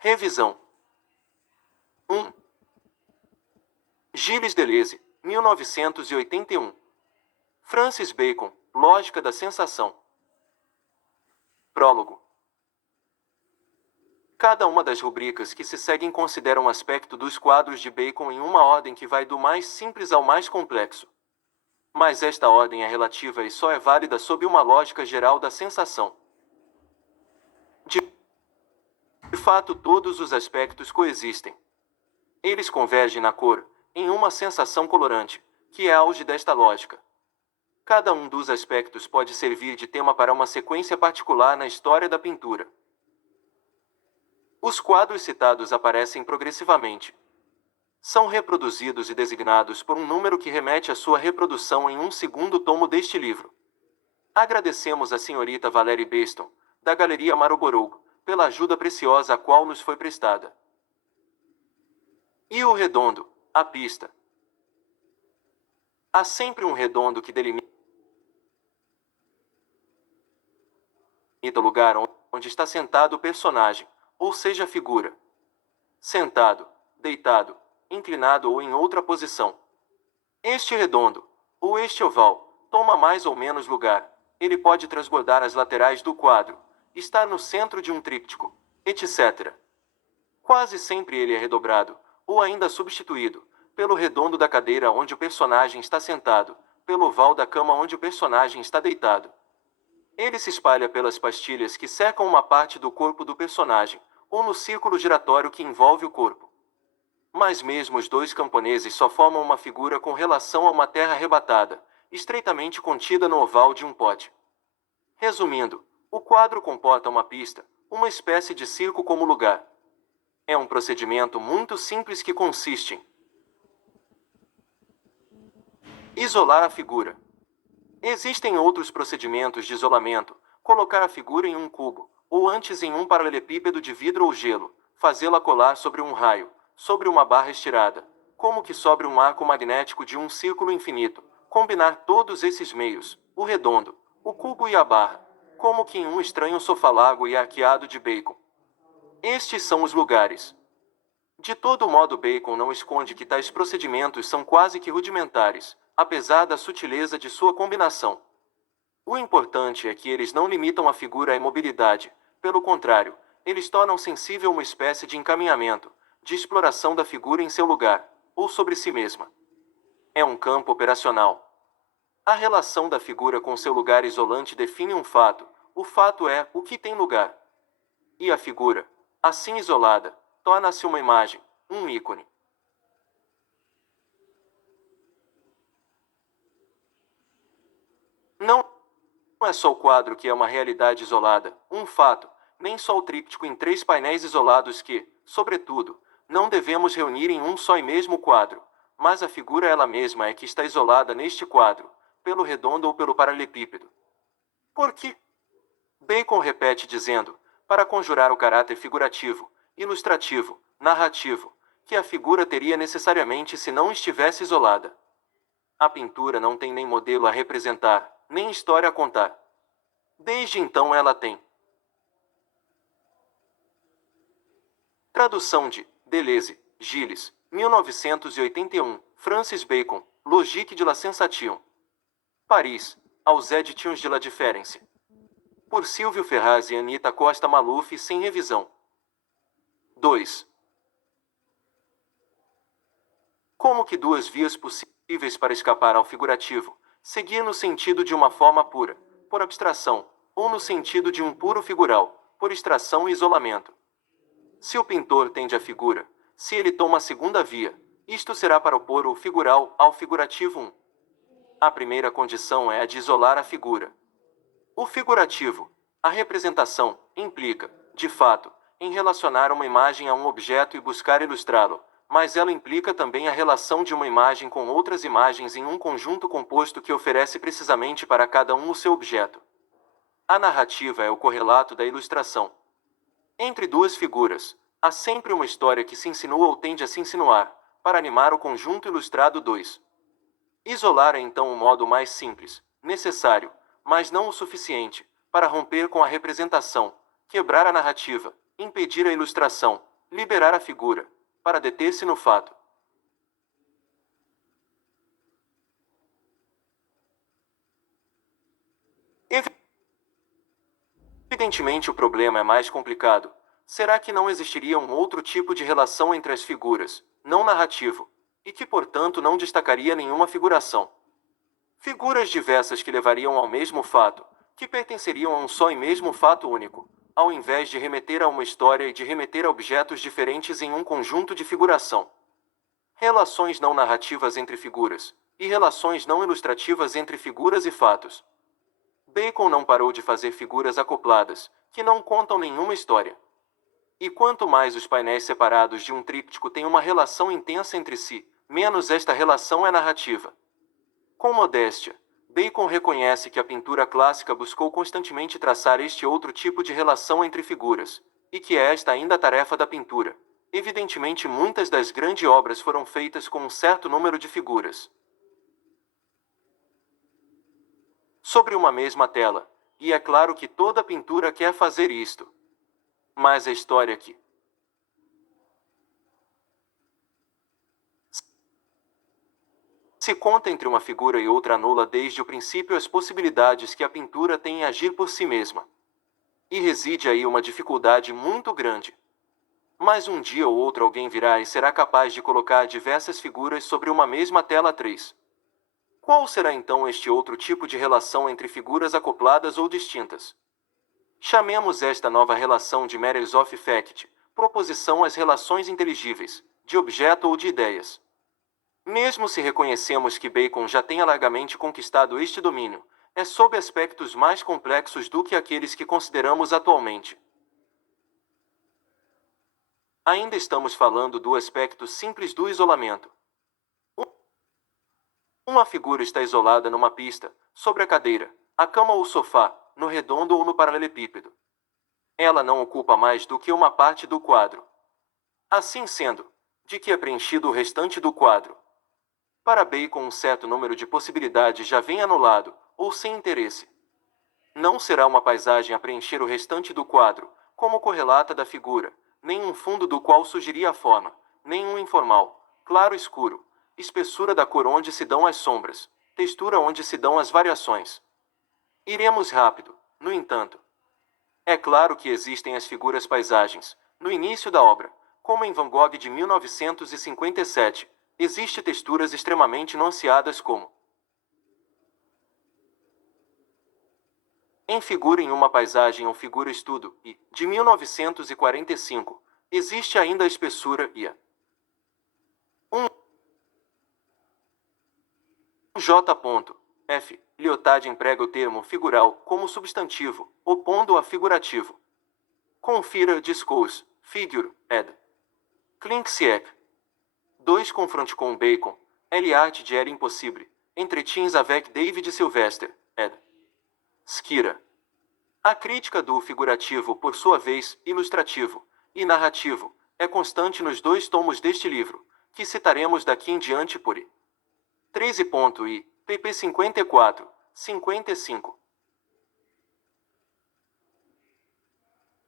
Revisão. 1. Gilles Deleuze, 1981. Francis Bacon, Lógica da Sensação. Prólogo. Cada uma das rubricas que se seguem considera um aspecto dos quadros de Bacon em uma ordem que vai do mais simples ao mais complexo. Mas esta ordem é relativa e só é válida sob uma lógica geral da sensação. De fato, todos os aspectos coexistem. Eles convergem na cor, em uma sensação colorante, que é a auge desta lógica. Cada um dos aspectos pode servir de tema para uma sequência particular na história da pintura. Os quadros citados aparecem progressivamente. São reproduzidos e designados por um número que remete à sua reprodução em um segundo tomo deste livro. Agradecemos à senhorita Valerie Beston, da Galeria Marlborough, pela ajuda preciosa a qual nos foi prestada. E o redondo, a pista. Há sempre um redondo que delimita o lugar onde está sentado o personagem, ou seja, a figura. Sentado, deitado, inclinado ou em outra posição. Este redondo, ou este oval, toma mais ou menos lugar. Ele pode transbordar as laterais do quadro, estar no centro de um tríptico, etc. Quase sempre ele é redobrado, ou ainda substituído, pelo redondo da cadeira onde o personagem está sentado, pelo oval da cama onde o personagem está deitado. Ele se espalha pelas pastilhas que cercam uma parte do corpo do personagem, ou no círculo giratório que envolve o corpo. Mas mesmo os dois camponeses só formam uma figura com relação a uma terra arrebatada, estreitamente contida no oval de um pote. Resumindo, o quadro comporta uma pista, uma espécie de circo como lugar. É um procedimento muito simples que consiste em isolar a figura. Existem outros procedimentos de isolamento: colocar a figura em um cubo, ou antes em um paralelepípedo de vidro ou gelo, fazê-la colar sobre um raio, sobre uma barra estirada, como que sobre um arco magnético de um círculo infinito, combinar todos esses meios, o redondo, o cubo e a barra, como que em um estranho sofá largo e arqueado de Bacon. Estes são os lugares. De todo modo, Bacon não esconde que tais procedimentos são quase que rudimentares, apesar da sutileza de sua combinação. O importante é que eles não limitam a figura à imobilidade, pelo contrário, eles tornam sensível uma espécie de encaminhamento, de exploração da figura em seu lugar, ou sobre si mesma. É um campo operacional. A relação da figura com seu lugar isolante define um fato, o fato é o que tem lugar. E a figura, assim isolada, torna-se uma imagem, um ícone. Não é só o quadro que é uma realidade isolada, um fato, nem só o tríptico em 3 painéis isolados que, sobretudo, não devemos reunir em um só e mesmo quadro, mas a figura ela mesma é que está isolada neste quadro, pelo redondo ou pelo paralelepípedo. Por quê? Bacon repete dizendo, para conjurar o caráter figurativo, ilustrativo, narrativo, que a figura teria necessariamente se não estivesse isolada. A pintura não tem nem modelo a representar, nem história a contar. Desde então ela tem. Tradução de Deleuze, Gilles, 1981, Francis Bacon, Logique de la Sensation. Paris, Aux Éditions de la Différence. Por Silvio Ferraz e Anita Costa Maluf, sem revisão. 2. Como que duas vias possíveis para escapar ao figurativo: seguir no sentido de uma forma pura, por abstração, ou no sentido de um puro figural, por extração e isolamento. Se o pintor tende à figura, se ele toma a segunda via, isto será para opor o figural ao figurativo 1. A primeira condição é a de isolar a figura. O figurativo, a representação, implica, de fato, em relacionar uma imagem a um objeto e buscar ilustrá-lo, mas ela implica também a relação de uma imagem com outras imagens em um conjunto composto que oferece precisamente para cada um o seu objeto. A narrativa é o correlato da ilustração. Entre duas figuras, há sempre uma história que se insinua ou tende a se insinuar, para animar o conjunto ilustrado 2. Isolar é então o modo mais simples, necessário, mas não o suficiente, para romper com a representação, quebrar a narrativa, impedir a ilustração, liberar a figura, para deter-se no fato. Evidentemente o problema é mais complicado. Será que não existiria um outro tipo de relação entre as figuras, não narrativo, e que portanto não destacaria nenhuma figuração? Figuras diversas que levariam ao mesmo fato, que pertenceriam a um só e mesmo fato único, ao invés de remeter a uma história e de remeter a objetos diferentes em um conjunto de figuração. Relações não narrativas entre figuras, e relações não ilustrativas entre figuras e fatos. Bacon não parou de fazer figuras acopladas, que não contam nenhuma história. E quanto mais os painéis separados de um tríptico têm uma relação intensa entre si, menos esta relação é narrativa. Com modéstia, Bacon reconhece que a pintura clássica buscou constantemente traçar este outro tipo de relação entre figuras, e que é esta ainda a tarefa da pintura. Evidentemente, muitas das grandes obras foram feitas com um certo número de figuras sobre uma mesma tela, e é claro que toda pintura quer fazer isto. Mas a história que se conta entre uma figura e outra anula desde o princípio as possibilidades que a pintura tem em agir por si mesma. E reside aí uma dificuldade muito grande. Mas um dia ou outro alguém virá e será capaz de colocar diversas figuras sobre uma mesma tela atriz. Qual será então este outro tipo de relação entre figuras acopladas ou distintas? Chamemos esta nova relação de Matters of Fact, proposição às relações inteligíveis, de objeto ou de ideias. Mesmo se reconhecemos que Bacon já tenha largamente conquistado este domínio, é sob aspectos mais complexos do que aqueles que consideramos atualmente. Ainda estamos falando do aspecto simples do isolamento. Uma figura está isolada numa pista, sobre a cadeira, a cama ou o sofá, no redondo ou no paralelepípedo. Ela não ocupa mais do que uma parte do quadro. Assim sendo, de que é preenchido o restante do quadro? Para Bacon, um certo número de possibilidades já vem anulado, ou sem interesse. Não será uma paisagem a preencher o restante do quadro, como correlata da figura, nem um fundo do qual surgiria a forma, nem um informal, claro escuro, espessura da cor onde se dão as sombras, textura onde se dão as variações. Iremos rápido, no entanto. É claro que existem as figuras paisagens, no início da obra, como em Van Gogh de 1957, existe texturas extremamente nuanceadas como em Figura em uma Paisagem ou Figura Estudo, e, de 1945, existe ainda a espessura e a J. F. Lyotard emprega o termo figural como substantivo, opondo-o a figurativo. Confira Discourse, Figure, ed. Klinksiek. 2 Confronte com Bacon, L'art de Era Impossible, Entretiens avec David Sylvester, ed. Skira. A crítica do figurativo, por sua vez, ilustrativo e narrativo, é constante nos 2 tomos deste livro, que citaremos daqui em diante por I. 13. E, pp 54, 55.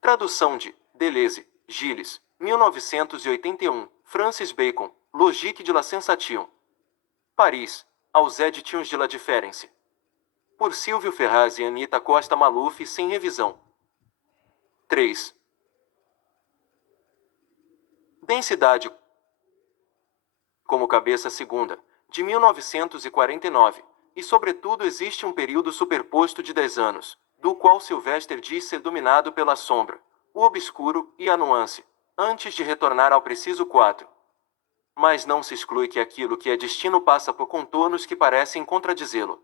Tradução de Deleuze, Gilles, 1981, Francis Bacon, Logique de la Sensation. Paris, Aux Éditions de la Différence. Por Silvio Ferraz e Anita Costa Maluf, sem revisão. 3. Densidade como cabeça segunda, de 1949, e sobretudo existe um período superposto de 10 anos, do qual Sylvester diz ser dominado pela sombra, o obscuro e a nuance, antes de retornar ao preciso 4. Mas não se exclui que aquilo que é destino passa por contornos que parecem contradizê-lo.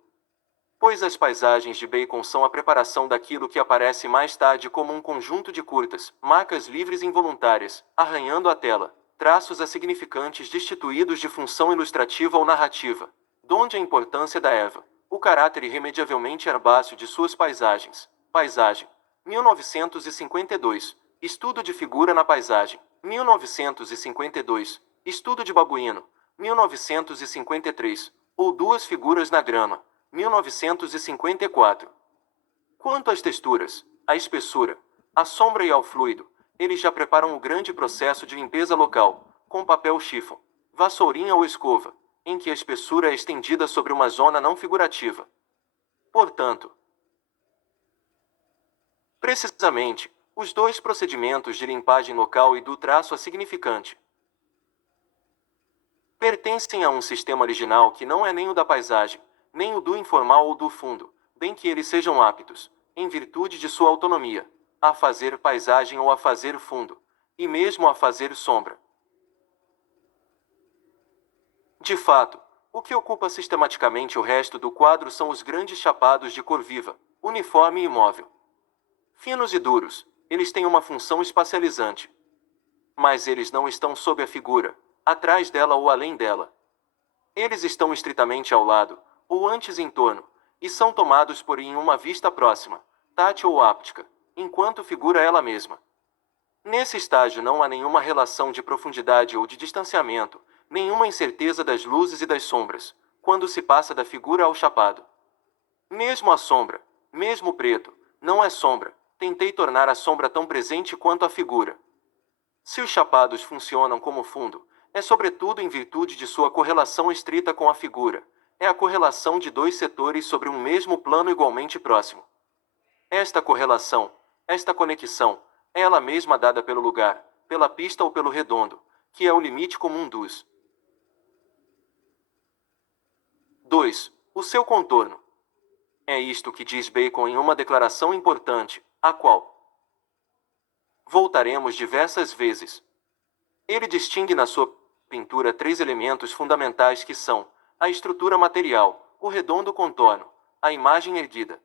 Pois as paisagens de Bacon são a preparação daquilo que aparece mais tarde como um conjunto de curtas, marcas livres involuntárias, arranhando a tela, traços assignificantes destituídos de função ilustrativa ou narrativa, donde a importância da erva, o caráter irremediavelmente herbáceo de suas paisagens. Paisagem, 1952, Estudo de Figura na Paisagem, 1952, Estudo de Babuíno, 1953, ou Duas Figuras na Grama, 1954. Quanto às texturas, à espessura, à sombra e ao fluido, eles já preparam o grande processo de limpeza local, com papel chifon, vassourinha ou escova, em que a espessura é estendida sobre uma zona não figurativa. Portanto, precisamente, os dois procedimentos de limpagem local e do traço a significante pertencem a um sistema original que não é nem o da paisagem, nem o do informal ou do fundo, bem que eles sejam aptos, em virtude de sua autonomia, a fazer paisagem ou a fazer fundo, e mesmo a fazer sombra. De fato, o que ocupa sistematicamente o resto do quadro são os grandes chapados de cor viva, uniforme e imóvel. Finos e duros, eles têm uma função espacializante. Mas eles não estão sob a figura, atrás dela ou além dela. Eles estão estritamente ao lado, ou antes em torno, e são tomados por em uma vista próxima, tátil ou áptica, enquanto figura ela mesma. Nesse estágio não há nenhuma relação de profundidade ou de distanciamento, nenhuma incerteza das luzes e das sombras, quando se passa da figura ao chapado. Mesmo a sombra, mesmo o preto, não é sombra, tentei tornar a sombra tão presente quanto a figura. Se os chapados funcionam como fundo, é sobretudo em virtude de sua correlação estrita com a figura, é a correlação de dois setores sobre um mesmo plano igualmente próximo. Esta correlação, esta conexão, é ela mesma dada pelo lugar, pela pista ou pelo redondo, que é o limite comum dos 2. O seu contorno. É isto que diz Bacon em uma declaração importante, a qual voltaremos diversas vezes. Ele distingue na sua pintura três elementos fundamentais que são a estrutura material, o redondo contorno, a imagem erguida.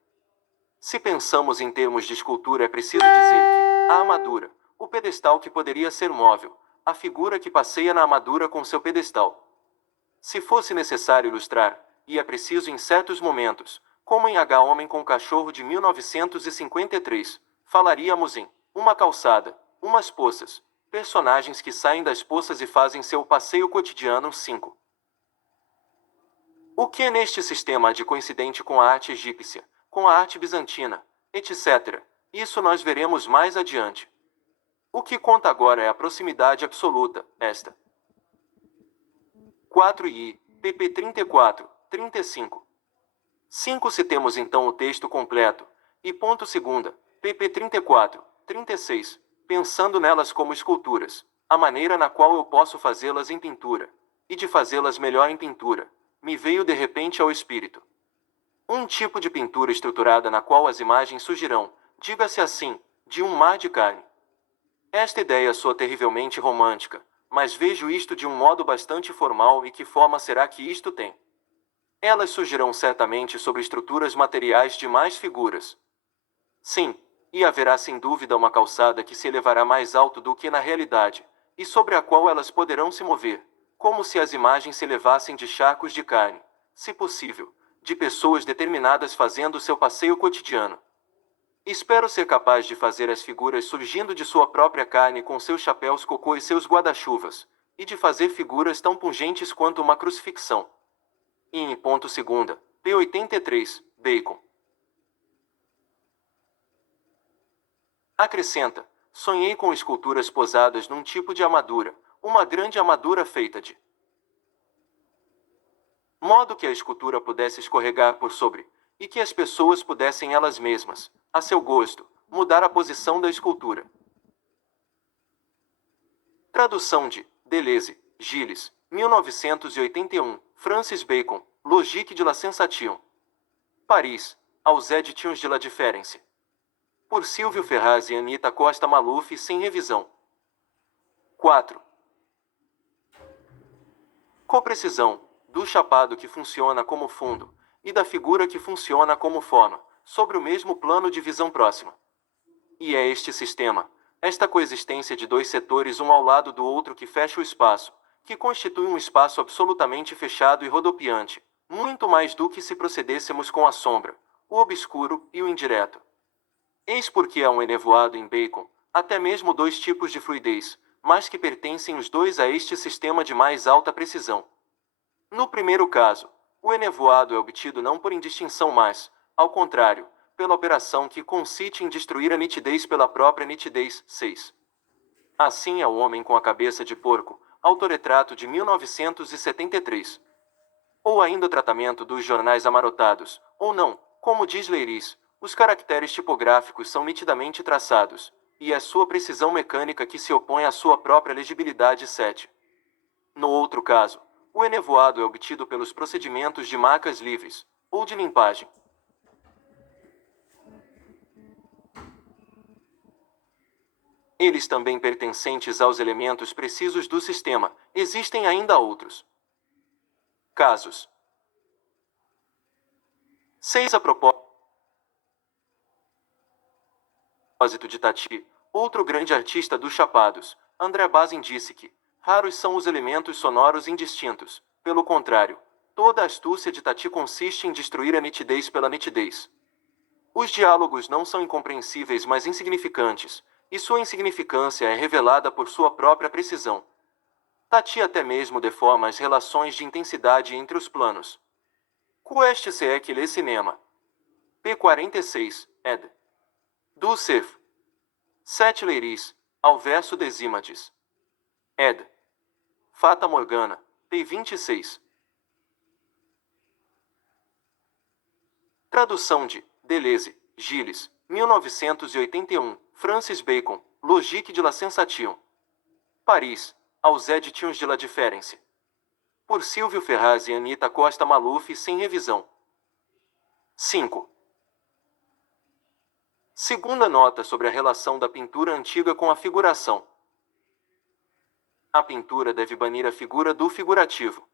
Se pensamos em termos de escultura, é preciso dizer que a amadura, o pedestal que poderia ser móvel, a figura que passeia na amadura com seu pedestal. Se fosse necessário ilustrar, e é preciso em certos momentos, como em H. Homem com Cachorro de 1953, falaríamos em uma calçada, umas poças, personagens que saem das poças e fazem seu passeio cotidiano. 5. O que é neste sistema há de coincidente com a arte egípcia, com a arte bizantina, etc. Isso nós veremos mais adiante. O que conta agora é a proximidade absoluta, esta. 4 e pp 34, 35. 5. Se temos então o texto completo, e ponto segunda, pp 34, 36, pensando nelas como esculturas, a maneira na qual eu posso fazê-las em pintura, e de fazê-las melhor em pintura, me veio de repente ao espírito um tipo de pintura estruturada na qual as imagens surgirão, diga-se assim, de um mar de carne. Esta ideia soa terrivelmente romântica, mas vejo isto de um modo bastante formal. E que forma será que isto tem? Elas surgirão certamente sobre estruturas materiais de mais figuras. Sim, e haverá sem dúvida uma calçada que se elevará mais alto do que na realidade, e sobre a qual elas poderão se mover, como se as imagens se elevassem de charcos de carne, se possível, de pessoas determinadas fazendo seu passeio cotidiano. Espero ser capaz de fazer as figuras surgindo de sua própria carne com seus chapéus cocô e seus guarda-chuvas, e de fazer figuras tão pungentes quanto uma crucifixão. E em ponto segunda, p. 83, Bacon acrescenta: sonhei com esculturas posadas num tipo de amadura, uma grande amadura feita de modo que a escultura pudesse escorregar por sobre, e que as pessoas pudessem elas mesmas, a seu gosto, mudar a posição da escultura. Tradução de Deleuze, Gilles, 1981, Francis Bacon, Logique de la Sensation. Paris, Aux Éditions de la Différence. Por Silvio Ferraz e Anita Costa Maluf, sem revisão. 4. Com precisão, do chapado que funciona como fundo, e da figura que funciona como forma, sobre o mesmo plano de visão próxima. E é este sistema, esta coexistência de dois setores um ao lado do outro que fecha o espaço, que constitui um espaço absolutamente fechado e rodopiante, muito mais do que se procedêssemos com a sombra, o obscuro e o indireto. Eis porque há um enevoado em Bacon, até mesmo dois tipos de fluidez, mas que pertencem os dois a este sistema de mais alta precisão. No primeiro caso, o enevoado é obtido não por indistinção mas, ao contrário, pela operação que consiste em destruir a nitidez pela própria nitidez. 6. Assim é o homem com a cabeça de porco, autorretrato de 1973. Ou ainda o tratamento dos jornais amarrotados, ou não, como diz Leiris, os caracteres tipográficos são nitidamente traçados, e é sua precisão mecânica que se opõe à sua própria legibilidade 7. No outro caso, o enevoado é obtido pelos procedimentos de marcas livres, ou de limpagem. Eles também pertencentes aos elementos precisos do sistema, existem ainda outros casos. 6. A propósito de Tati, outro grande artista dos chapados, André Bazin disse que raros são os elementos sonoros indistintos. Pelo contrário, toda a astúcia de Tati consiste em destruir a nitidez pela nitidez. Os diálogos não são incompreensíveis, mas insignificantes, e sua insignificância é revelada por sua própria precisão. Tati até mesmo deforma as relações de intensidade entre os planos. Quest se é que lê cinema. P46, ed. Do Cef. 7 Leiris, ao verso Desímades. Ed. Fata Morgana, P26. Tradução de Deleuze, Gilles, 1981, Francis Bacon, Logique de la Sensation. Paris, aos Editions de la Différence. Por Silvio Ferraz e Anita Costa Maluf, sem revisão. 5. Segunda nota sobre a relação da pintura antiga com a figuração. A pintura deve banir a figura do figurativo.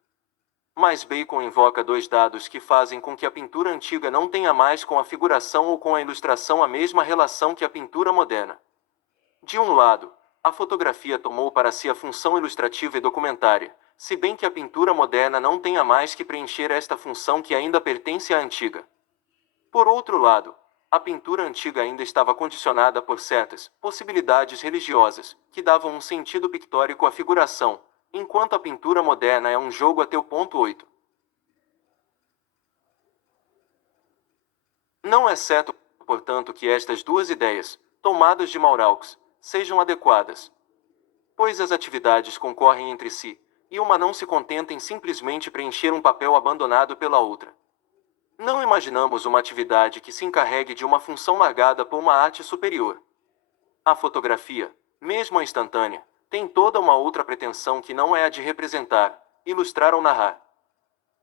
Mas Bacon invoca dois dados que fazem com que a pintura antiga não tenha mais com a figuração ou com a ilustração a mesma relação que a pintura moderna. De um lado, a fotografia tomou para si a função ilustrativa e documentária, se bem que a pintura moderna não tenha mais que preencher esta função que ainda pertence à antiga. Por outro lado, a pintura antiga ainda estava condicionada por certas possibilidades religiosas, que davam um sentido pictórico à figuração, enquanto a pintura moderna é um jogo até o ponto 8. Não é certo, portanto, que estas duas ideias, tomadas de Mauraux, sejam adequadas. Pois as atividades concorrem entre si, e uma não se contenta em simplesmente preencher um papel abandonado pela outra. Não imaginamos uma atividade que se encarregue de uma função largada por uma arte superior. A fotografia, mesmo a instantânea, tem toda uma outra pretensão que não é a de representar, ilustrar ou narrar.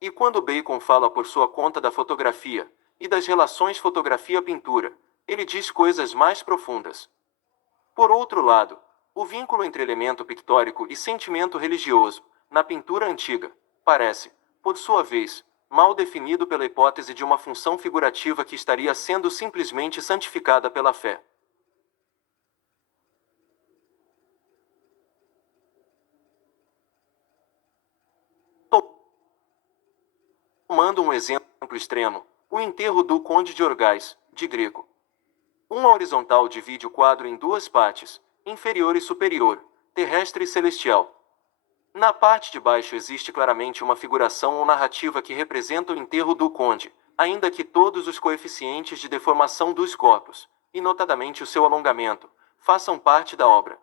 E quando Bacon fala por sua conta da fotografia, e das relações fotografia-pintura, ele diz coisas mais profundas. Por outro lado, o vínculo entre elemento pictórico e sentimento religioso, na pintura antiga, parece, por sua vez, mal definido pela hipótese de uma função figurativa que estaria sendo simplesmente santificada pela fé. Tomando um exemplo extremo, o enterro do Conde de Orgaz, de Greco. Uma horizontal divide o quadro em duas partes, inferior e superior, terrestre e celestial. Na parte de baixo existe claramente uma figuração ou narrativa que representa o enterro do conde, ainda que todos os coeficientes de deformação dos corpos, e notadamente o seu alongamento, façam parte da obra.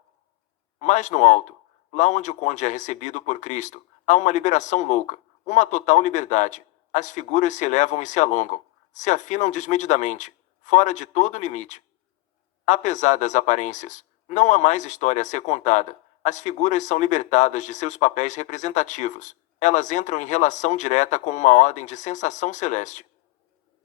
Mas no alto, lá onde o conde é recebido por Cristo, há uma liberação louca, uma total liberdade. As figuras se elevam e se alongam, se afinam desmedidamente, fora de todo limite. Apesar das aparências, não há mais história a ser contada. As figuras são libertadas de seus papéis representativos. Elas entram em relação direta com uma ordem de sensação celeste.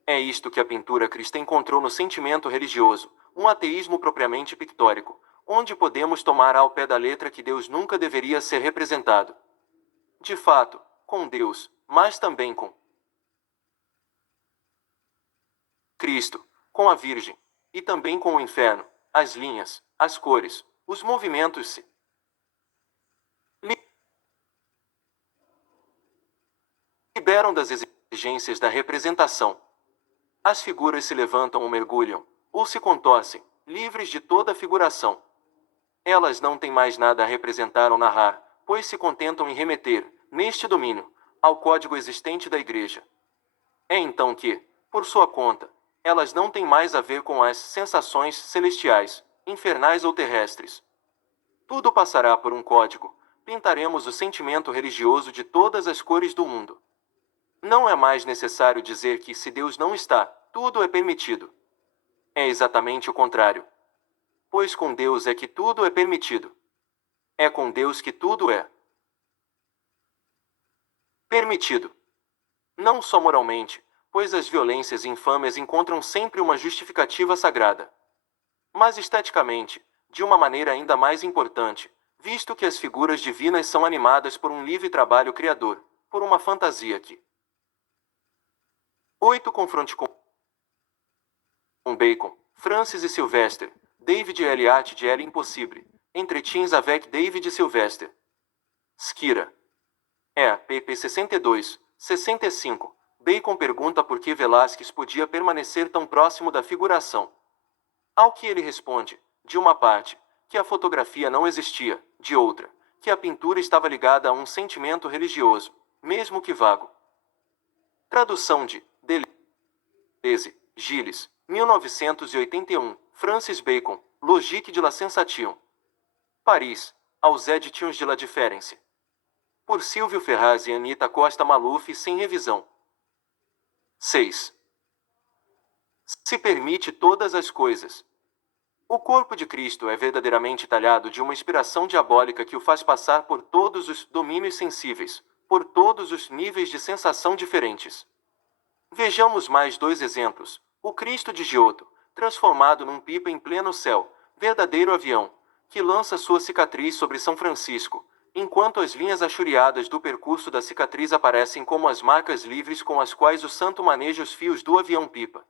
É isto que a pintura cristã encontrou no sentimento religioso, um ateísmo propriamente pictórico, onde podemos tomar ao pé da letra que Deus nunca deveria ser representado. De fato, com Deus, mas também com Cristo, com a Virgem, e também com o inferno, as linhas, as cores, os movimentos se liberam das exigências da representação. As figuras se levantam ou mergulham, ou se contorcem, livres de toda figuração. Elas não têm mais nada a representar ou narrar, pois se contentam em remeter, neste domínio, ao código existente da Igreja. É então que, por sua conta, elas não têm mais a ver com as sensações celestiais, infernais ou terrestres. Tudo passará por um código. Pintaremos o sentimento religioso de todas as cores do mundo. Não é mais necessário dizer que, se Deus não está, tudo é permitido. É exatamente o contrário. Pois com Deus é que tudo é permitido. É com Deus que tudo é permitido. Não só moralmente, pois as violências infames encontram sempre uma justificativa sagrada, mas esteticamente, de uma maneira ainda mais importante, visto que as figuras divinas são animadas por um livre trabalho criador, por uma fantasia que 8 confronte com Bacon, Francis e Sylvester, David Eliot de El Impossible, Entretiens avec David Sylvester. Skira. pp 62, 65. Bacon pergunta por que Velázquez podia permanecer tão próximo da figuração. Ao que ele responde, de uma parte, que a fotografia não existia, de outra, que a pintura estava ligada a um sentimento religioso, mesmo que vago. Tradução de Deleuze, Gilles, 1981, Francis Bacon, Logique de la Sensation. Paris, Aux Éditions de la Différence. Por Silvio Ferraz e Anita Costa Maluf, sem revisão. 6. Se permite todas as coisas. O corpo de Cristo é verdadeiramente talhado de uma inspiração diabólica que o faz passar por todos os domínios sensíveis, por todos os níveis de sensação diferentes. Vejamos mais dois exemplos. O Cristo de Giotto, transformado num pipa em pleno céu, verdadeiro avião, que lança sua cicatriz sobre São Francisco, enquanto as linhas achuriadas do percurso da cicatriz aparecem como as marcas livres com as quais o santo maneja os fios do avião-pipa.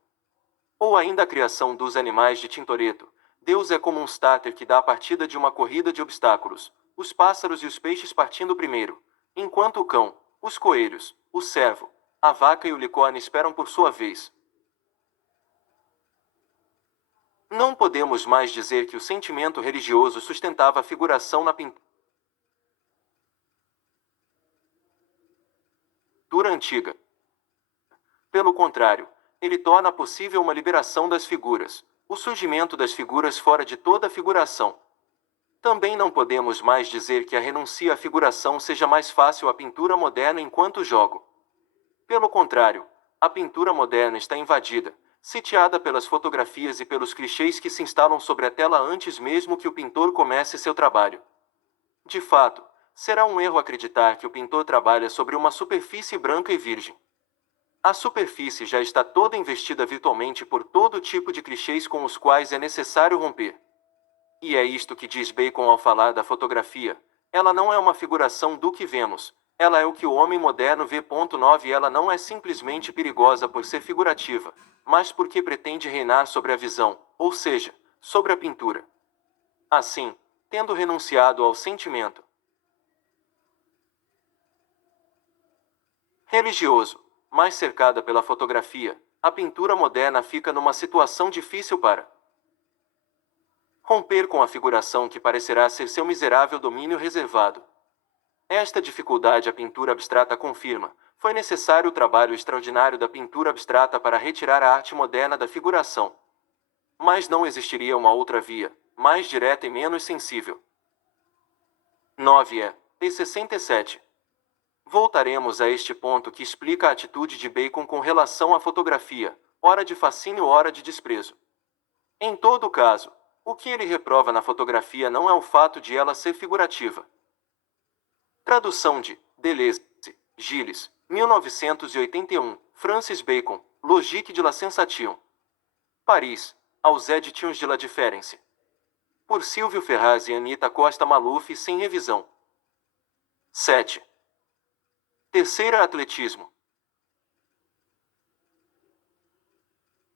Ou ainda a criação dos animais de Tintoretto. Deus é como um starter que dá a partida de uma corrida de obstáculos, os pássaros e os peixes partindo primeiro, enquanto o cão, os coelhos, o cervo, a vaca e o unicórnio esperam por sua vez. Não podemos mais dizer que o sentimento religioso sustentava a figuração na pintura antiga. Pelo contrário, ele torna possível uma liberação das figuras, o surgimento das figuras fora de toda figuração. Também não podemos mais dizer que a renuncia à figuração seja mais fácil a pintura moderna enquanto jogo. Pelo contrário, a pintura moderna está invadida, sitiada pelas fotografias e pelos clichês que se instalam sobre a tela antes mesmo que o pintor comece seu trabalho. De fato, será um erro acreditar que o pintor trabalha sobre uma superfície branca e virgem. A superfície já está toda investida virtualmente por todo tipo de clichês com os quais é necessário romper. E é isto que diz Bacon ao falar da fotografia. Ela não é uma figuração do que vemos, ela é o que o homem moderno vê. 9. Ela não é simplesmente perigosa por ser figurativa, mas porque pretende reinar sobre a visão, ou seja, sobre a pintura. Assim, tendo renunciado ao sentimento religioso, mais cercada pela fotografia, a pintura moderna fica numa situação difícil para romper com a figuração que parecerá ser seu miserável domínio reservado. Esta dificuldade a pintura abstrata confirma. Foi necessário o trabalho extraordinário da pintura abstrata para retirar a arte moderna da figuração. Mas não existiria uma outra via, mais direta e menos sensível. 9 e 67. Voltaremos a este ponto que explica a atitude de Bacon com relação à fotografia, ora de fascínio, ora de desprezo. Em todo caso, o que ele reprova na fotografia não é o fato de ela ser figurativa. Tradução de Deleuze, Gilles, 1981, Francis Bacon, Logique de la Sensation. Paris, Aux Éditions de la Différence. Por Silvio Ferraz e Anita Costa Maluf, sem revisão. 7. Terceira, atletismo.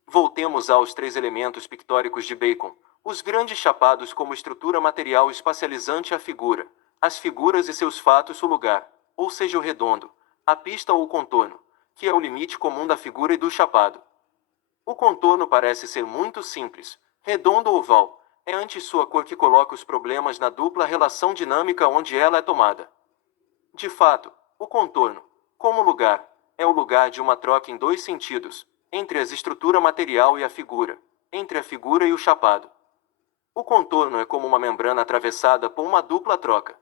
Voltemos aos três elementos pictóricos de Bacon, os grandes chapados como estrutura material espacializante a figura, as figuras e seus fatos o lugar, ou seja o redondo, a pista ou o contorno, que é o limite comum da figura e do chapado. O contorno parece ser muito simples, redondo ou oval, é ante sua cor que coloca os problemas na dupla relação dinâmica onde ela é tomada. De fato, o contorno, como lugar, é o lugar de uma troca em dois sentidos, entre a estrutura material e a figura, entre a figura e o chapado. O contorno é como uma membrana atravessada por uma dupla troca.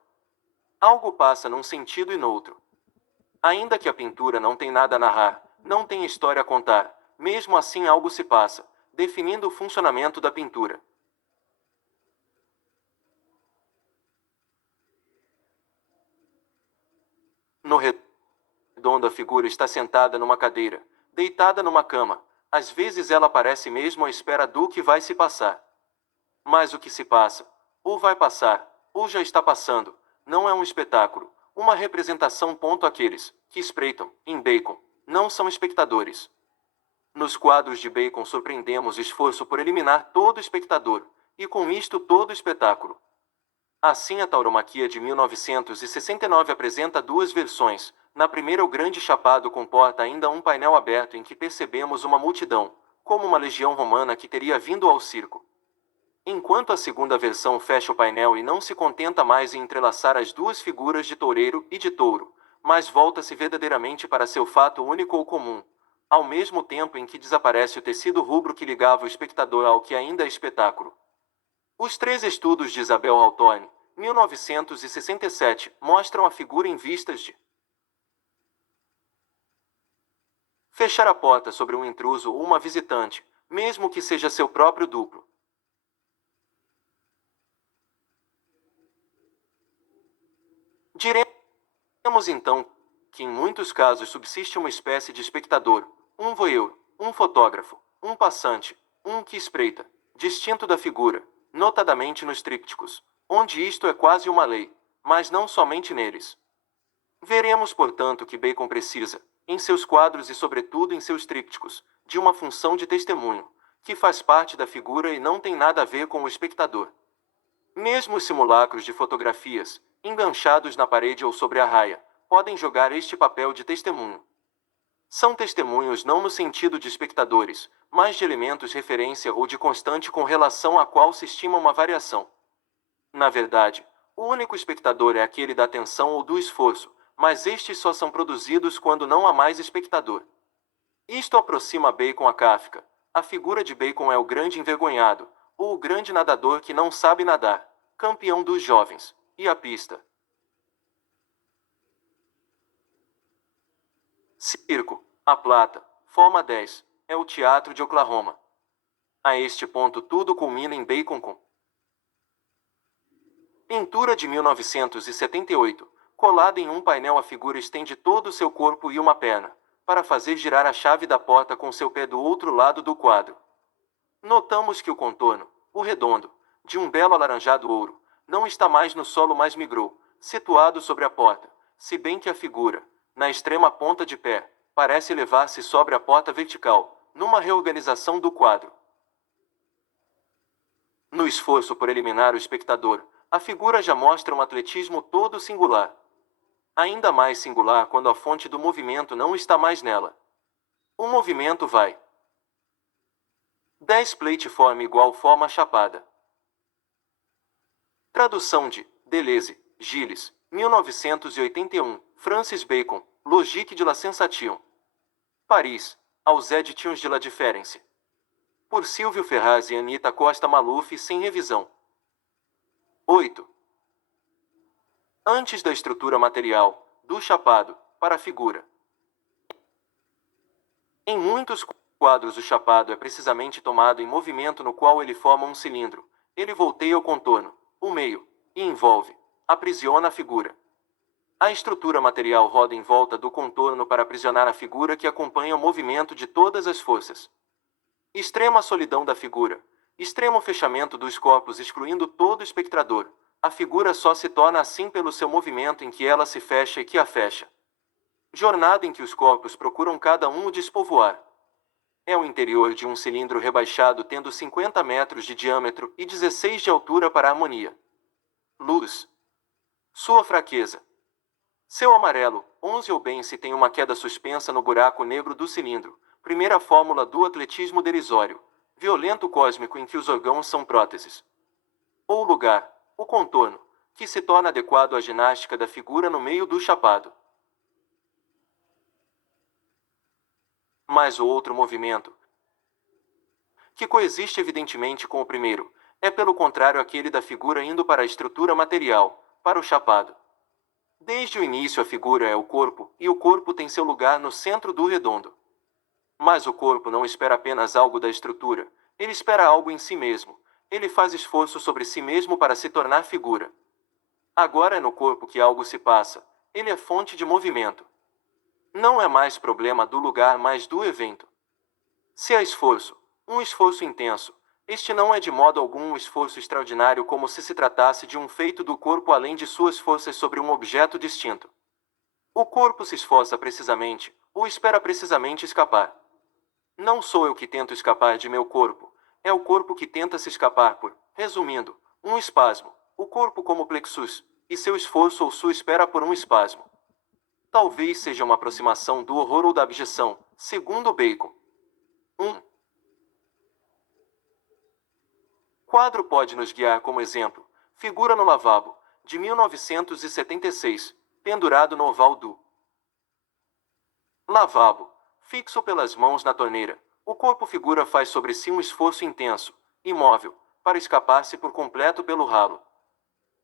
Algo passa num sentido e no outro. Ainda que a pintura não tenha nada a narrar, não tenha história a contar, mesmo assim algo se passa, definindo o funcionamento da pintura. No redondo, a figura está sentada numa cadeira, deitada numa cama. Às vezes ela parece mesmo à espera do que vai se passar. Mas o que se passa, ou vai passar, ou já está passando, não é um espetáculo, uma representação. Aqueles que espreitam, em Bacon, não são espectadores. Nos quadros de Bacon surpreendemos o esforço por eliminar todo espectador, e com isto todo espetáculo. Assim, a tauromaquia de 1969 apresenta duas versões. Na primeira, o grande chapado comporta ainda um painel aberto em que percebemos uma multidão, como uma legião romana que teria vindo ao circo. Enquanto a segunda versão fecha o painel e não se contenta mais em entrelaçar as duas figuras de toureiro e de touro, mas volta-se verdadeiramente para seu fato único ou comum, ao mesmo tempo em que desaparece o tecido rubro que ligava o espectador ao que ainda é espetáculo. Os três estudos de Isabel Hawthorne, 1967, mostram a figura em vistas de fechar a porta sobre um intruso ou uma visitante, mesmo que seja seu próprio duplo. Diremos então que em muitos casos subsiste uma espécie de espectador, um voyeur, um fotógrafo, um passante, um que espreita, distinto da figura, notadamente nos trípticos, onde isto é quase uma lei, mas não somente neles. Veremos, portanto, que Bacon precisa, em seus quadros e sobretudo em seus trípticos, de uma função de testemunho, que faz parte da figura e não tem nada a ver com o espectador. Mesmo os simulacros de fotografias, enganchados na parede ou sobre a raia, podem jogar este papel de testemunho. São testemunhos não no sentido de espectadores, mas de elementos referência ou de constante com relação a qual se estima uma variação. Na verdade, o único espectador é aquele da atenção ou do esforço, mas estes só são produzidos quando não há mais espectador. Isto aproxima Bacon a Kafka. A figura de Bacon é o grande envergonhado, ou o grande nadador que não sabe nadar, campeão dos jovens, e a pista. Circo, A Plata, Forma 10, é o teatro de Oklahoma. A este ponto tudo culmina em Bacon com pintura de 1978, colada em um painel. A figura estende todo o seu corpo e uma perna, para fazer girar a chave da porta com seu pé do outro lado do quadro. Notamos que o contorno, o redondo, de um belo alaranjado ouro, não está mais no solo, mas migrou, situado sobre a porta, se bem que a figura, na extrema ponta de pé, parece elevar-se sobre a porta vertical, numa reorganização do quadro. No esforço por eliminar o espectador, a figura já mostra um atletismo todo singular. Ainda mais singular quando a fonte do movimento não está mais nela. O movimento vai 10 platiforme igual forma chapada. Tradução de Deleuze, Gilles, 1981, Francis Bacon, Logique de la Sensation. Paris, Aux Éditions de la Différence. Por Silvio Ferraz e Anita Costa Maluf, sem revisão. 8. Antes da estrutura material, do chapado, para a figura. Em muitos quadros o chapado é precisamente tomado em movimento, no qual ele forma um cilindro. Ele volteia o contorno, o meio, e envolve, aprisiona a figura. A estrutura material roda em volta do contorno para aprisionar a figura, que acompanha o movimento de todas as forças. Extrema solidão da figura, extremo fechamento dos corpos excluindo todo espectador. A figura só se torna assim pelo seu movimento em que ela se fecha e que a fecha. Jornada em que os corpos procuram cada um o despovoar. É o interior de um cilindro rebaixado, tendo 50 metros de diâmetro e 16 de altura para a harmonia. Luz. Sua fraqueza. Seu amarelo, 11 ou bem se tem uma queda suspensa no buraco negro do cilindro. Primeira fórmula do atletismo derisório. Violento cósmico em que os órgãos são próteses. Ou lugar, o contorno, que se torna adequado à ginástica da figura no meio do chapado. Mas o outro movimento, que coexiste evidentemente com o primeiro, É pelo contrário aquele da figura indo para a estrutura material, para o chapado. Desde o início a figura é o corpo, e o corpo tem seu lugar no centro do redondo. Mas o corpo não espera apenas algo da estrutura, ele espera algo em si mesmo, ele faz esforço sobre si mesmo para se tornar figura. Agora é no corpo que algo se passa, ele é fonte de movimento. Não é mais problema do lugar, mas do evento. Se há esforço, um esforço intenso, este não é de modo algum um esforço extraordinário como se tratasse de um feito do corpo além de suas forças sobre um objeto distinto. O corpo se esforça precisamente, ou espera precisamente escapar. Não sou eu que tento escapar de meu corpo, é o corpo que tenta se escapar por, resumindo, um espasmo, o corpo como plexus, e seu esforço ou sua espera por um espasmo. Talvez seja uma aproximação do horror ou da abjeção, segundo Bacon. Um quadro pode nos guiar como exemplo. Figura no lavabo, de 1976, pendurado no oval do lavabo, fixo pelas mãos na torneira. O corpo figura faz sobre si um esforço intenso, imóvel, para escapar-se por completo pelo ralo.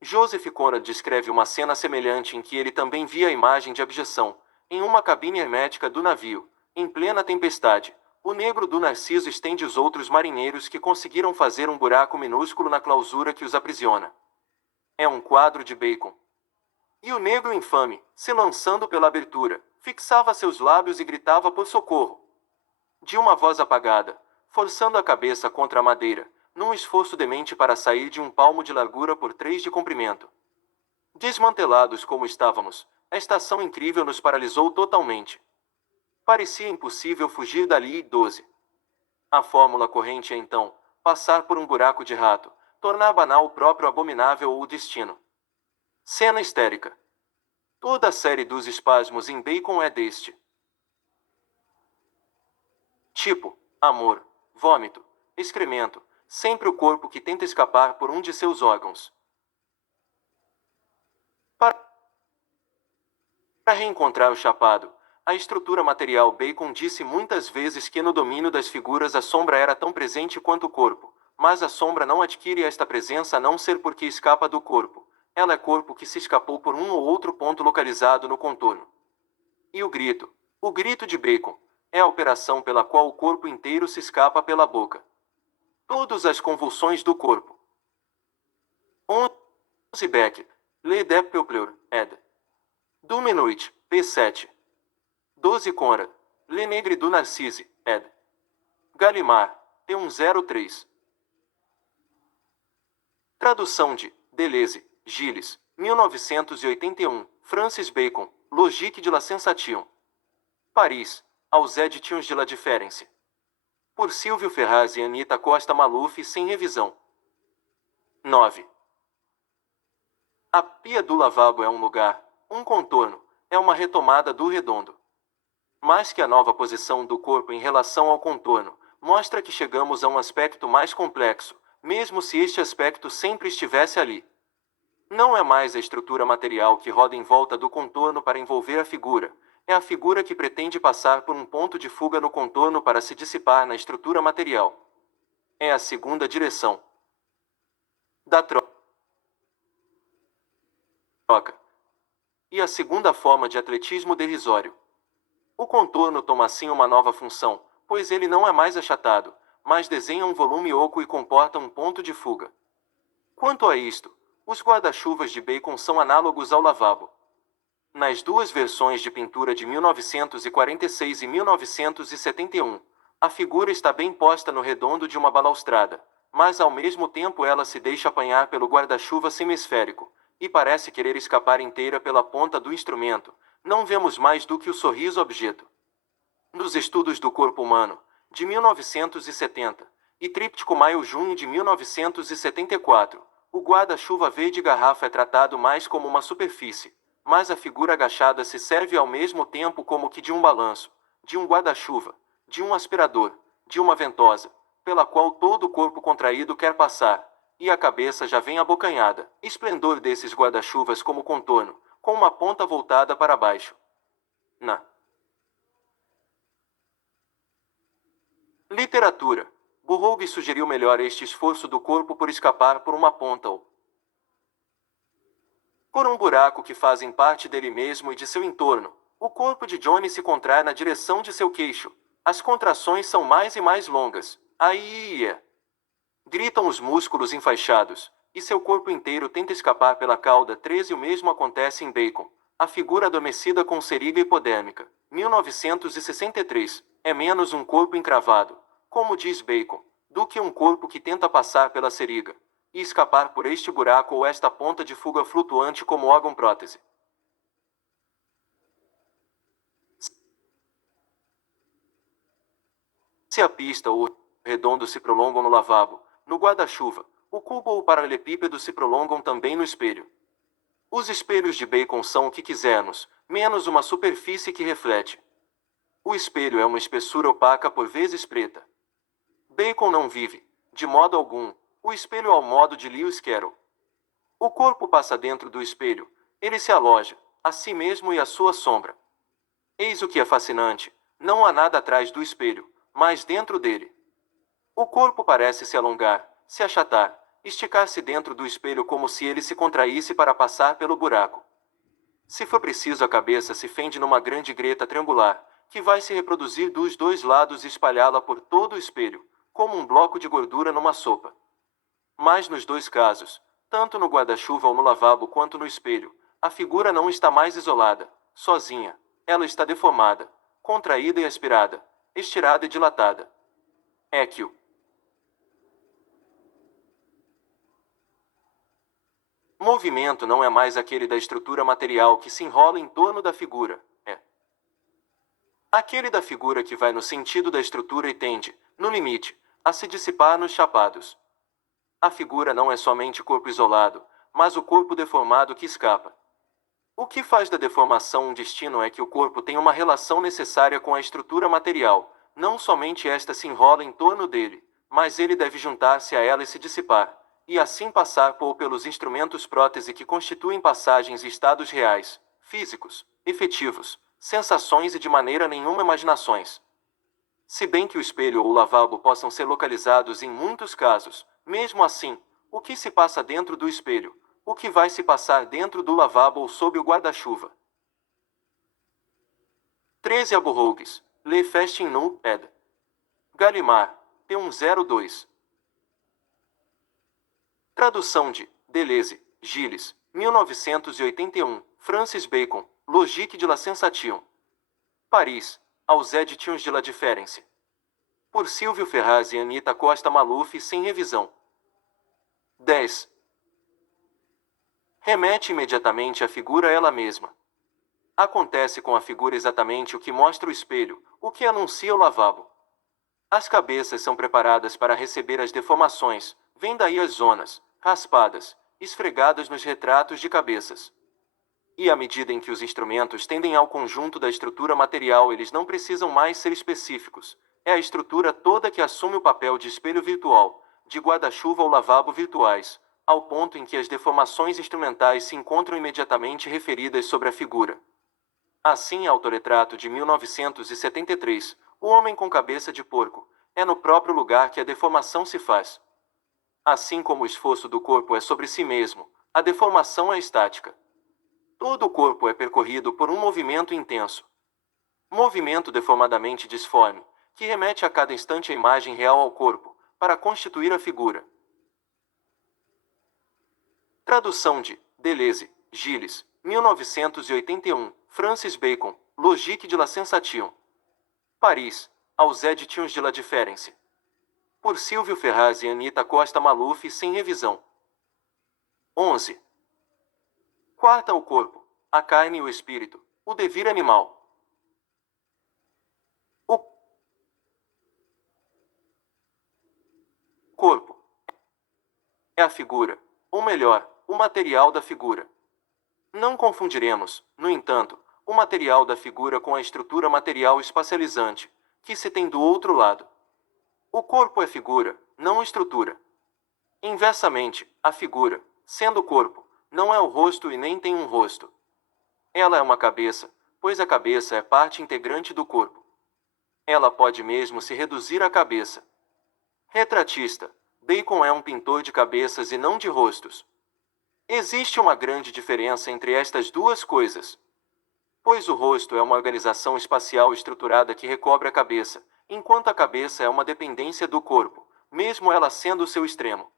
Joseph Conrad descreve uma cena semelhante em que ele também via a imagem de abjeção, em uma cabine hermética do navio, em plena tempestade. O negro do Narciso estende os outros marinheiros que conseguiram fazer um buraco minúsculo na clausura que os aprisiona. É um quadro de Bacon. E o negro infame, se lançando pela abertura, fixava seus lábios e gritava por socorro. De uma voz apagada, forçando a cabeça contra a madeira, num esforço demente para sair de um palmo de largura por 3 de comprimento. Desmantelados como estávamos, a estação incrível nos paralisou totalmente. Parecia impossível fugir dali. 12. A fórmula corrente é então, passar por um buraco de rato, tornar banal o próprio abominável ou o destino. Cena histérica. Toda a série dos espasmos em Bacon é deste tipo: amor, vômito, excremento, sempre o corpo que tenta escapar por um de seus órgãos. Para reencontrar o chapado, a estrutura material. Bacon disse muitas vezes que no domínio das figuras a sombra era tão presente quanto o corpo, mas a sombra não adquire esta presença a não ser porque escapa do corpo. Ela é corpo que se escapou por um ou outro ponto localizado no contorno. E o grito? O grito de Bacon é a operação pela qual o corpo inteiro se escapa pela boca. Todas as convulsões do corpo. 11 Beck, Le Depepleur, ed. Dumenouit, p. 7. 12 Conrad, Le Negre du Narcisse, ed. Gallimard, p. 103. Tradução de Deleuze, Gilles, 1981, Francis Bacon, Logique de la Sensation. Paris, Aux Éditions de la Différence. Por Silvio Ferraz e Anita Costa Maluf, sem revisão. 9. A pia do lavabo é um lugar, um contorno, é uma retomada do redondo. Mais que a nova posição do corpo em relação ao contorno, mostra que chegamos a um aspecto mais complexo, mesmo se este aspecto sempre estivesse ali. Não é mais a estrutura material que roda em volta do contorno para envolver a figura, é a figura que pretende passar por um ponto de fuga no contorno para se dissipar na estrutura material. É a segunda direção da troca. E a segunda forma de atletismo derrisório. O contorno toma assim uma nova função, pois ele não é mais achatado, mas desenha um volume oco e comporta um ponto de fuga. Quanto a isto, os guarda-chuvas de Bacon são análogos ao lavabo. Nas duas versões de pintura de 1946 e 1971, a figura está bem posta no redondo de uma balaustrada, mas ao mesmo tempo ela se deixa apanhar pelo guarda-chuva semisférico, e parece querer escapar inteira pela ponta do instrumento. Não vemos mais do que o sorriso objeto. Nos Estudos do Corpo Humano, de 1970, e Tríptico Maio-Junho de 1974, o guarda-chuva verde garrafa é tratado mais como uma superfície, mas a figura agachada se serve ao mesmo tempo como que de um balanço, de um guarda-chuva, de um aspirador, de uma ventosa, pela qual todo o corpo contraído quer passar, e a cabeça já vem abocanhada. Esplendor desses guarda-chuvas como contorno, com uma ponta voltada para baixo. Na literatura, Burroughs sugeriu melhor este esforço do corpo por escapar por uma ponta ou por um buraco que fazem parte dele mesmo e de seu entorno. O corpo de Johnny se contrai na direção de seu queixo. As contrações são mais e mais longas. Aí é! Gritam os músculos enfaixados, e seu corpo inteiro tenta escapar pela cauda. 13. O mesmo acontece em Bacon. A figura adormecida com seriga hipodérmica. 1963. É menos um corpo encravado, como diz Bacon, do que um corpo que tenta passar pela seriga e escapar por este buraco ou esta ponta de fuga flutuante como órgão prótese. Se a pista ou o redondo se prolongam no lavabo, no guarda-chuva, o cubo ou o paralelepípedo se prolongam também no espelho. Os espelhos de Bacon são o que quisermos, menos uma superfície que reflete. O espelho é uma espessura opaca por vezes preta. Bacon não vive, de modo algum, o espelho ao modo de Lewis Carroll. O corpo passa dentro do espelho, ele se aloja, a si mesmo e a sua sombra. Eis o que é fascinante, não há nada atrás do espelho, mas dentro dele. O corpo parece se alongar, se achatar, esticar-se dentro do espelho como se ele se contraísse para passar pelo buraco. Se for preciso, a cabeça se fende numa grande greta triangular, que vai se reproduzir dos dois lados e espalhá-la por todo o espelho, como um bloco de gordura numa sopa. Mas nos dois casos, tanto no guarda-chuva ou no lavabo quanto no espelho, a figura não está mais isolada, sozinha. Ela está deformada, contraída e aspirada, estirada e dilatada. É que o movimento não é mais aquele da estrutura material que se enrola em torno da figura, é aquele da figura que vai no sentido da estrutura e tende, no limite, a se dissipar nos chapados. A figura não é somente corpo isolado, mas o corpo deformado que escapa. O que faz da deformação um destino é que o corpo tem uma relação necessária com a estrutura material, não somente esta se enrola em torno dele, mas ele deve juntar-se a ela e se dissipar, e assim passar pelos instrumentos prótese que constituem passagens e estados reais, físicos, efetivos, sensações e de maneira nenhuma imaginações. Se bem que o espelho ou o lavabo possam ser localizados em muitos casos, mesmo assim, o que se passa dentro do espelho, o que vai se passar dentro do lavabo ou sob o guarda-chuva? 13. Burroughs, Le Festin nu, ed. Gallimard, P102. Tradução de Deleuze, Gilles, 1981, Francis Bacon, Logique de la Sensation. Paris, Aux Éditions de la Différence. Por Silvio Ferraz e Anita Costa Maluf, sem revisão. 10. Remete imediatamente à figura ela mesma. Acontece com a figura exatamente o que mostra o espelho, o que anuncia o lavabo. As cabeças são preparadas para receber as deformações, vem daí as zonas, raspadas, esfregadas nos retratos de cabeças. E à medida em que os instrumentos tendem ao conjunto da estrutura material, eles não precisam mais ser específicos. É a estrutura toda que assume o papel de espelho virtual, de guarda-chuva ou lavabo virtuais, ao ponto em que as deformações instrumentais se encontram imediatamente referidas sobre a figura. Assim, autorretrato de 1973, o homem com cabeça de porco, é no próprio lugar que a deformação se faz. Assim como o esforço do corpo é sobre si mesmo, a deformação é estática. Todo o corpo é percorrido por um movimento intenso. Movimento deformadamente disforme, que remete a cada instante a imagem real ao corpo, para constituir a figura. Tradução de Deleuze, Gilles, 1981, Francis Bacon, Logique de la Sensation. Paris, Aux Éditions de la Différence. Por Silvio Ferraz e Anita Costa Maluf, sem revisão. 11. Quarta, o corpo, a carne e o espírito, o devir animal. O corpo é a figura, ou melhor, o material da figura. Não confundiremos, no entanto, o material da figura com a estrutura material espacializante, que se tem do outro lado. O corpo é figura, não estrutura. Inversamente, a figura, sendo corpo, não é o rosto e nem tem um rosto. Ela é uma cabeça, pois a cabeça é parte integrante do corpo. Ela pode mesmo se reduzir à cabeça. Retratista. Bacon é um pintor de cabeças e não de rostos. Existe uma grande diferença entre estas duas coisas. Pois o rosto é uma organização espacial estruturada que recobre a cabeça, enquanto a cabeça é uma dependência do corpo, mesmo ela sendo o seu extremo.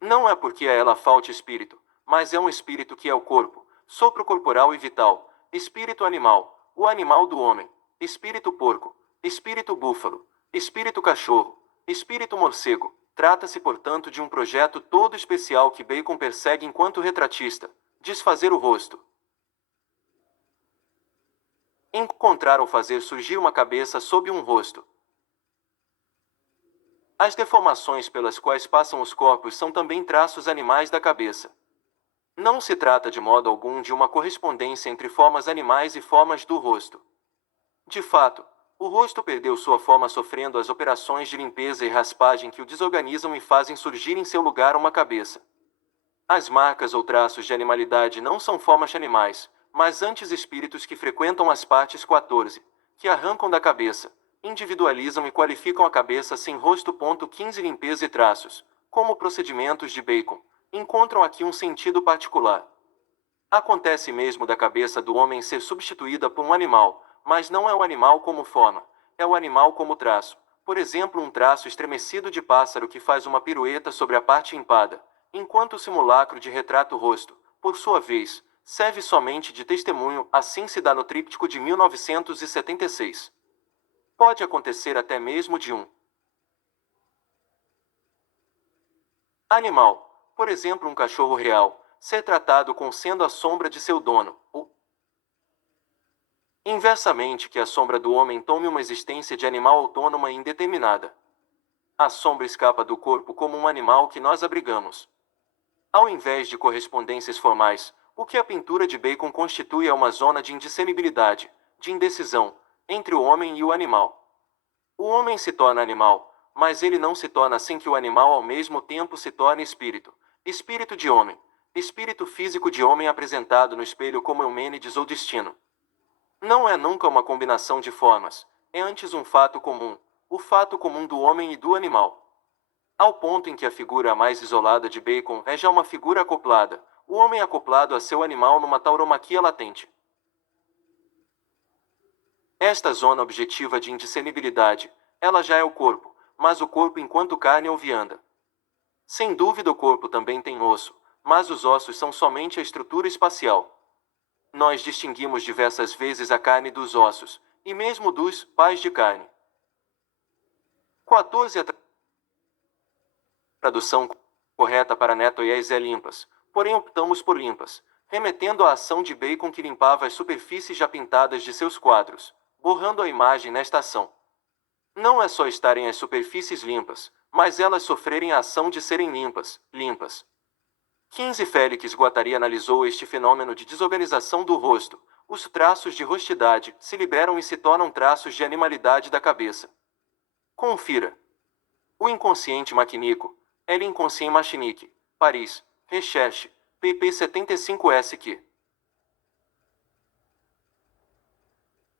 Não é porque a ela falte espírito, mas é um espírito que é o corpo, sopro corporal e vital, espírito animal, o animal do homem, espírito porco, espírito búfalo, espírito cachorro, espírito morcego. Trata-se, portanto, de um projeto todo especial que Bacon persegue enquanto retratista: desfazer o rosto. Encontrar ou fazer surgir uma cabeça sob um rosto. As deformações pelas quais passam os corpos são também traços animais da cabeça. Não se trata de modo algum de uma correspondência entre formas animais e formas do rosto. De fato, o rosto perdeu sua forma sofrendo as operações de limpeza e raspagem que o desorganizam e fazem surgir em seu lugar uma cabeça. As marcas ou traços de animalidade não são formas animais, mas antes espíritos que frequentam as partes 14, que arrancam da cabeça, individualizam e qualificam a cabeça sem rosto. 15 Limpeza e traços, como procedimentos de Bacon, encontram aqui um sentido particular. Acontece mesmo da cabeça do homem ser substituída por um animal, mas não é o animal como forma, é o animal como traço. Por exemplo, um traço estremecido de pássaro que faz uma pirueta sobre a parte empada, enquanto o simulacro de retrato rosto, por sua vez, serve somente de testemunho. Assim se dá no tríptico de 1976. Pode acontecer até mesmo de um animal, por exemplo um cachorro real, ser tratado como sendo a sombra de seu dono, ou inversamente, que a sombra do homem tome uma existência de animal autônoma e indeterminada. A sombra escapa do corpo como um animal que nós abrigamos. Ao invés de correspondências formais, o que a pintura de Bacon constitui é uma zona de indissemibilidade, de indecisão, entre o homem e o animal. O homem se torna animal, mas ele não se torna sem que o animal ao mesmo tempo se torne espírito. Espírito de homem. Espírito físico de homem apresentado no espelho como Eumênides ou destino. Não é nunca uma combinação de formas, é antes um fato comum, o fato comum do homem e do animal. Ao ponto em que a figura mais isolada de Bacon é já uma figura acoplada, o homem acoplado a seu animal numa tauromaquia latente. Esta zona objetiva de indissemibilidade, ela já é o corpo, mas o corpo enquanto carne ou vianda. Sem dúvida o corpo também tem osso, mas os ossos são somente a estrutura espacial. Nós distinguimos diversas vezes a carne dos ossos, e mesmo dos pais de carne. 14. A tradução correta para netoiés é limpas, porém optamos por limpas, remetendo à ação de Bacon que limpava as superfícies já pintadas de seus quadros, borrando a imagem nesta ação. Não é só estarem as superfícies limpas, mas elas sofrerem a ação de serem limpas. 15 Félix Guattari analisou este fenômeno de desorganização do rosto. Os traços de rostidade se liberam e se tornam traços de animalidade da cabeça. Confira. O inconsciente maquinico, L. Inconscient Machinique, Paris, Recherche, pp 75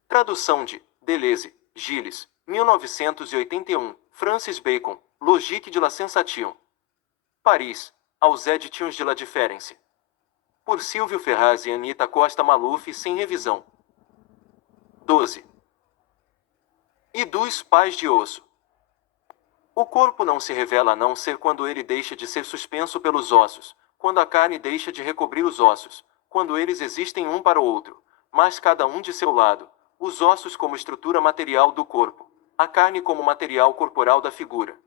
Tradução de Deleuze, Gilles, 1981, Francis Bacon, Logique de la Sensation. Paris, Aux Éditions de la Différence. Por Silvio Ferraz e Anita Costa Maluf, sem revisão. 12. E dos pais de osso. O corpo não se revela a não ser quando ele deixa de ser suspenso pelos ossos, quando a carne deixa de recobrir os ossos, quando eles existem um para o outro, mas cada um de seu lado, os ossos como estrutura material do corpo, a carne como material corporal da figura.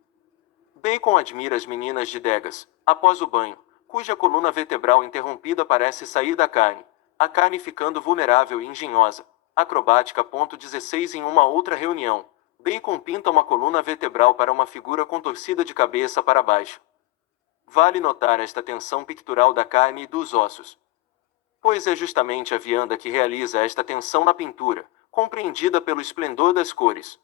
Bacon admira as meninas de Degas, após o banho, cuja coluna vertebral interrompida parece sair da carne, a carne ficando vulnerável e engenhosa, acrobática. 16 Em uma outra reunião, Bacon pinta uma coluna vertebral para uma figura contorcida de cabeça para baixo. Vale notar esta tensão pictural da carne e dos ossos, pois é justamente a vianda que realiza esta tensão na pintura, compreendida pelo esplendor das cores.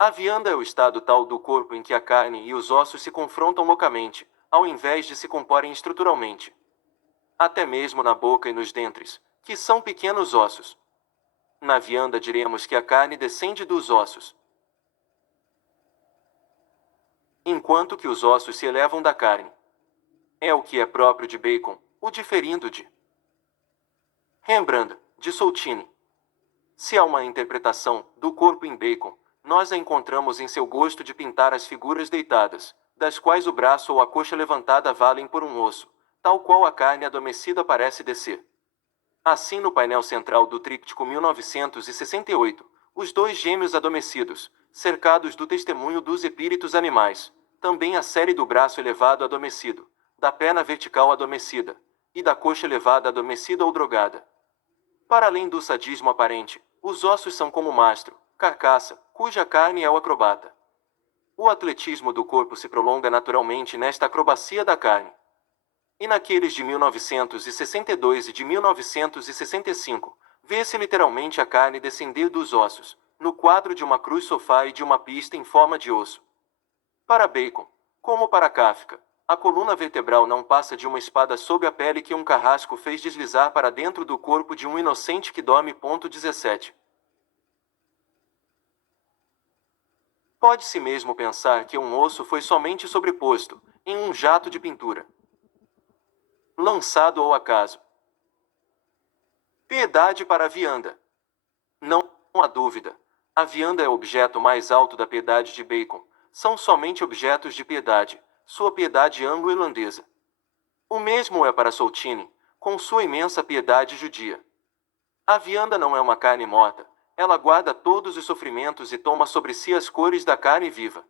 A vianda é o estado tal do corpo em que a carne e os ossos se confrontam loucamente, ao invés de se comporem estruturalmente. Até mesmo na boca e nos dentes, que são pequenos ossos. Na vianda diremos que a carne descende dos ossos. enquanto que os ossos se elevam da carne. É o que é próprio de Bacon, o diferindo de Rembrandt, de Soutine. Se há uma interpretação do corpo em Bacon, nós a encontramos em seu gosto de pintar as figuras deitadas, das quais o braço ou a coxa levantada valem por um osso, tal qual a carne adormecida parece descer. Assim, no painel central do tríptico 1968, os dois gêmeos adormecidos, cercados do testemunho dos espíritos animais, também a série do braço elevado adormecido, da perna vertical adormecida, e da coxa elevada adormecida ou drogada. Para além do sadismo aparente, os ossos são como mastro, carcaça, cuja carne é o acrobata. O atletismo do corpo se prolonga naturalmente nesta acrobacia da carne. E naqueles de 1962 e de 1965, vê-se literalmente a carne descender dos ossos, no quadro de uma cruz sofá e de uma pista em forma de osso. Para Bacon, como para Kafka, a coluna vertebral não passa de uma espada sob a pele que um carrasco fez deslizar para dentro do corpo de um inocente que dorme. 17. Pode-se mesmo pensar que um osso foi somente sobreposto, em um jato de pintura, lançado ao acaso. Piedade para a vianda. Não há dúvida. A vianda é o objeto mais alto da piedade de Bacon. São somente objetos de piedade, sua piedade anglo-irlandesa. O mesmo é para Soutine, com sua imensa piedade judia. A vianda não é uma carne morta, ela guarda todos os sofrimentos e toma sobre si as cores da carne viva.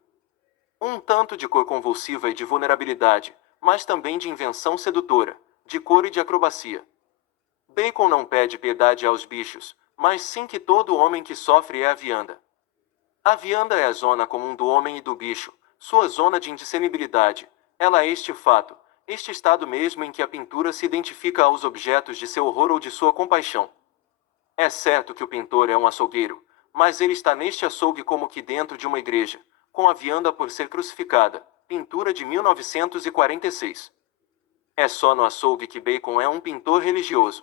Um tanto de cor convulsiva e de vulnerabilidade, mas também de invenção sedutora, de cor e de acrobacia. Bacon não pede piedade aos bichos, mas sim que todo homem que sofre é a vianda. A vianda é a zona comum do homem e do bicho, sua zona de indiscernibilidade. Ela é este fato, este estado mesmo em que a pintura se identifica aos objetos de seu horror ou de sua compaixão. É certo que o pintor é um açougueiro, mas ele está neste açougue como que dentro de uma igreja, com a vianda por ser crucificada, pintura de 1946. É só no açougue que Bacon é um pintor religioso.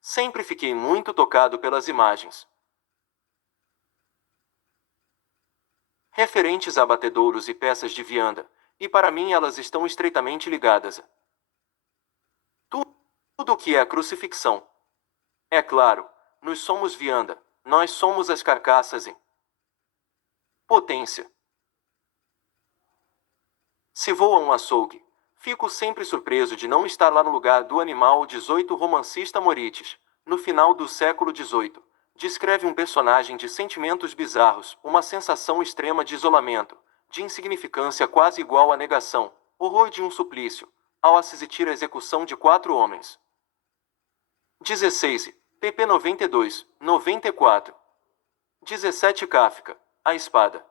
Sempre fiquei muito tocado pelas imagens referentes a batedouros e peças de vianda, e para mim elas estão estreitamente ligadas a tudo o que é a crucifixão. É claro, nós somos vianda, nós somos as carcaças em potência. Se vou a um açougue, fico sempre surpreso de não estar lá no lugar do animal. 18. O romancista Morites, no final do século XVIII, descreve um personagem de sentimentos bizarros, uma sensação extrema de isolamento, de insignificância quase igual à negação, horror de um suplício, ao assistir à execução de 4 homens. 16. pp 92, 94. 17. Kafka, A Espada.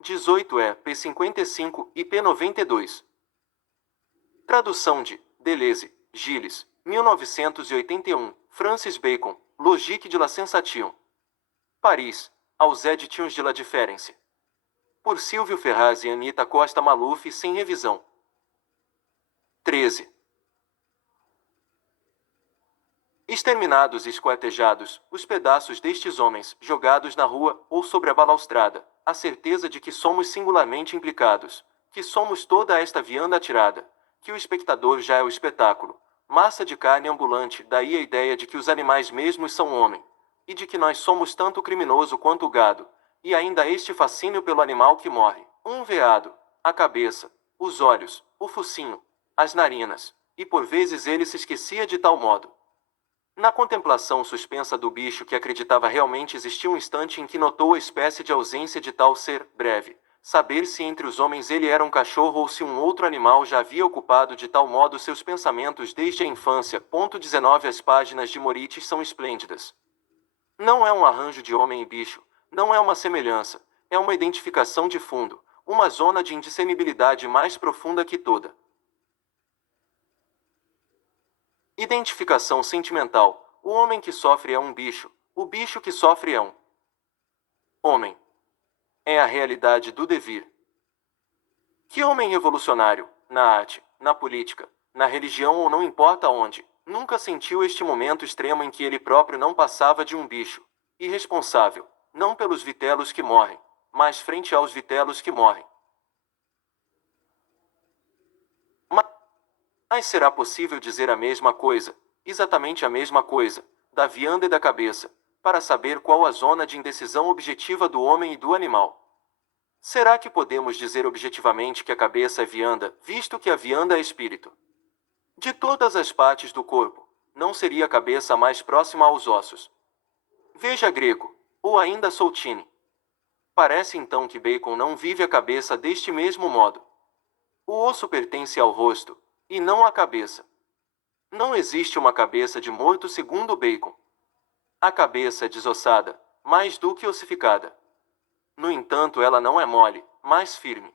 18 p 55 e p 92. Tradução de Deleuze, Gilles, 1981, Francis Bacon, Logique de la Sensation. Paris, Aux Éditions de la Différence. Por Silvio Ferraz e Anita Costa Maluf, sem revisão. 13. Exterminados e esquartejados, os pedaços destes homens, jogados na rua, ou sobre a balaustrada, a certeza de que somos singularmente implicados, que somos toda esta vianda atirada, que o espectador já é o espetáculo, massa de carne ambulante, daí a ideia de que os animais mesmos são homem, e de que nós somos tanto o criminoso quanto o gado, e ainda este fascínio pelo animal que morre, um veado, a cabeça, os olhos, o focinho, as narinas, e por vezes ele se esquecia de tal modo. Na contemplação suspensa do bicho que acreditava realmente existir um instante em que notou a espécie de ausência de tal ser, breve, saber se entre os homens ele era um cachorro ou se um outro animal já havia ocupado de tal modo seus pensamentos desde a infância. 19. As páginas de Morites são esplêndidas. Não é um arranjo de homem e bicho, não é uma semelhança, é uma identificação de fundo, uma zona de indiscernibilidade mais profunda que toda. Identificação sentimental. O homem que sofre é um bicho, o bicho que sofre é um homem. É a realidade do devir. Que homem revolucionário, na arte, na política, na religião ou não importa onde, nunca sentiu este momento extremo em que ele próprio não passava de um bicho, irresponsável, não pelos vitelos que morrem, mas frente aos vitelos que morrem. Mas será possível dizer a mesma coisa, exatamente a mesma coisa, da vianda e da cabeça, para saber qual a zona de indecisão objetiva do homem e do animal? Será que podemos dizer objetivamente que a cabeça é vianda, visto que a vianda é espírito? De todas as partes do corpo, não seria a cabeça a mais próxima aos ossos? Veja Greco, ou ainda Soutine. Parece então que Bacon não vive a cabeça deste mesmo modo. O osso pertence ao rosto, e não à cabeça. Não existe uma cabeça de morto segundo Bacon. A cabeça é desossada, mais do que ossificada. No entanto, ela não é mole, mas firme.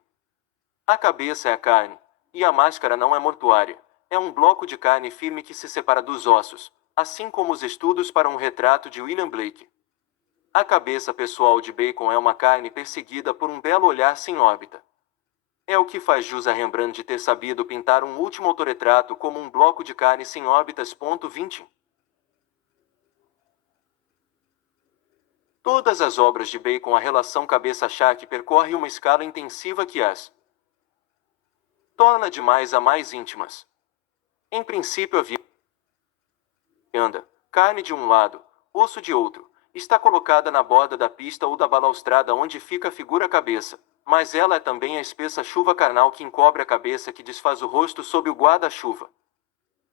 A cabeça é a carne, e a máscara não é mortuária. É um bloco de carne firme que se separa dos ossos, assim como os estudos para um retrato de William Blake. A cabeça pessoal de Bacon é uma carne perseguida por um belo olhar sem órbita. É o que faz jus a Rembrandt de ter sabido pintar um último autorretrato como um bloco de carne sem órbitas. 20. Todas as obras de Bacon, a relação cabeça-charque percorre uma escala intensiva que as torna demais a mais íntimas. Em princípio, a vianda, carne de um lado, osso de outro, está colocada na borda da pista ou da balaustrada onde fica a figura-cabeça, mas ela é também a espessa chuva carnal que encobre a cabeça, que desfaz o rosto sob o guarda-chuva.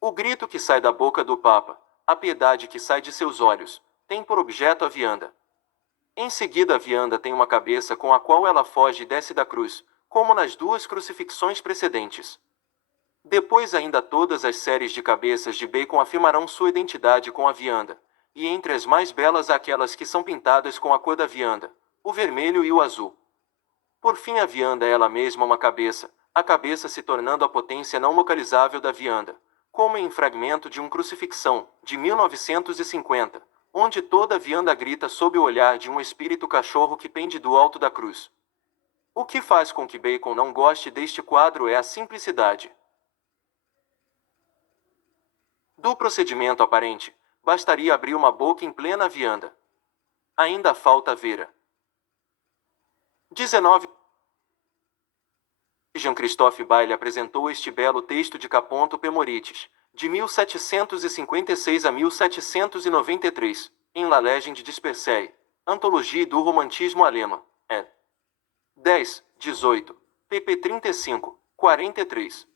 O grito que sai da boca do Papa, a piedade que sai de seus olhos, tem por objeto a vianda. Em seguida, a vianda tem uma cabeça com a qual ela foge e desce da cruz, como nas duas crucifixões precedentes. Depois, ainda todas as séries de cabeças de Bacon afirmarão sua identidade com a vianda, e entre as mais belas há aquelas que são pintadas com a cor da vianda, o vermelho e o azul. Por fim, a vianda é ela mesma uma cabeça, a cabeça se tornando a potência não localizável da vianda, como em Fragmento de um Crucifixão, de 1950, onde toda a vianda grita sob o olhar de um espírito cachorro que pende do alto da cruz. O que faz com que Bacon não goste deste quadro é a simplicidade do procedimento aparente. Bastaria abrir uma boca em plena vianda. Ainda falta ver a 19. Jean-Christophe Bailly apresentou este belo texto de Caponto Pemorites, de 1756 a 1793, em La Legende dispersée, Antologie do Romantismo Alemão, 10, 18, pp 35, 43.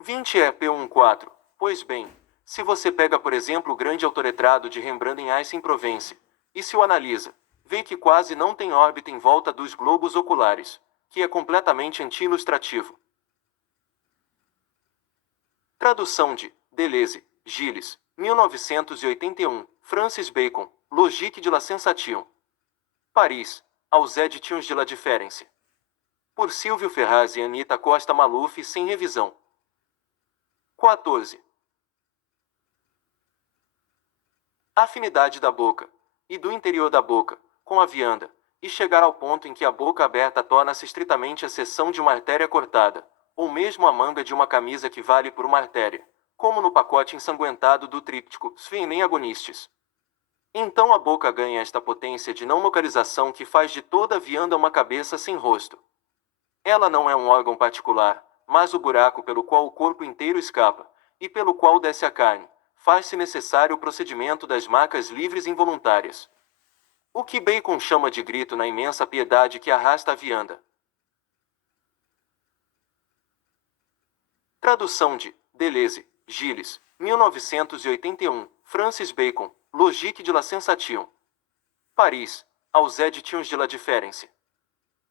20 p14. Pois bem, se você pega por exemplo o grande autorretrato de Rembrandt em Aix-en-Provence, e se o analisa, vê que quase não tem órbita em volta dos globos oculares, que é completamente anti-ilustrativo. Tradução de Deleuze, Gilles, 1981, Francis Bacon, Logique de la Sensation. Paris, Aux Éditions de la Différence. Por Silvio Ferraz e Anita Costa Maluf, sem revisão. 14. A afinidade da boca, e do interior da boca, com a vianda, e chegar ao ponto em que a boca aberta torna-se estritamente a seção de uma artéria cortada, ou mesmo a manga de uma camisa que vale por uma artéria, como no pacote ensanguentado do tríptico Sphene Agonistes. Então a boca ganha esta potência de não localização que faz de toda a vianda uma cabeça sem rosto. Ela não é um órgão particular, mas o buraco pelo qual o corpo inteiro escapa, e pelo qual desce a carne, faz-se necessário o procedimento das marcas livres involuntárias. O que Bacon chama de grito na imensa piedade que arrasta a vianda. Tradução de Deleuze, Gilles, 1981, Francis Bacon, Logique de la Sensation. Paris, Aux Éditions de la Différence.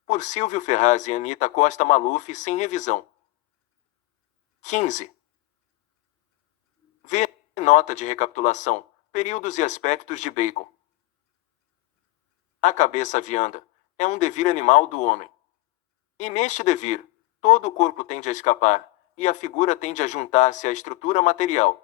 Por Silvio Ferraz e Anita Costa Maluf, sem revisão. 15. V. Nota de recapitulação, períodos e aspectos de Bacon. A cabeça vianda é um devir animal do homem. E neste devir, todo o corpo tende a escapar, e a figura tende a juntar-se à estrutura material.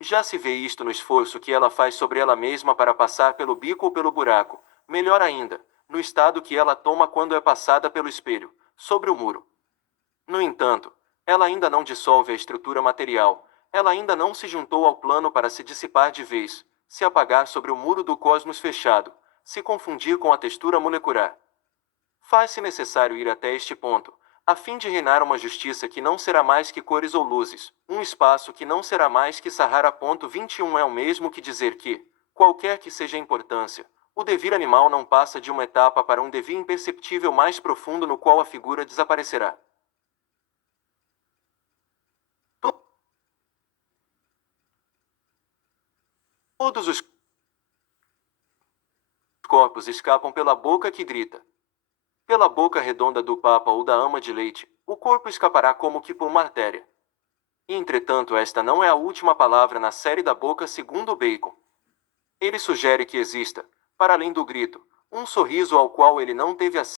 Já se vê isto no esforço que ela faz sobre ela mesma para passar pelo bico ou pelo buraco, melhor ainda, no estado que ela toma quando é passada pelo espelho, sobre o muro. No entanto, ela ainda não dissolve a estrutura material, ela ainda não se juntou ao plano para se dissipar de vez, se apagar sobre o muro do cosmos fechado, se confundir com a textura molecular. Faz-se necessário ir até este ponto, a fim de reinar uma justiça que não será mais que cores ou luzes, um espaço que não será mais que Sahara. 21 é o mesmo que dizer que, qualquer que seja a importância, o devir animal não passa de uma etapa para um devir imperceptível mais profundo no qual a figura desaparecerá. Todos os corpos escapam pela boca que grita. Pela boca redonda do papa ou da ama de leite, o corpo escapará como que por uma artéria. E, entretanto, esta não é a última palavra na série da boca segundo Bacon. Ele sugere que exista, para além do grito, um sorriso ao qual ele não teve acesso.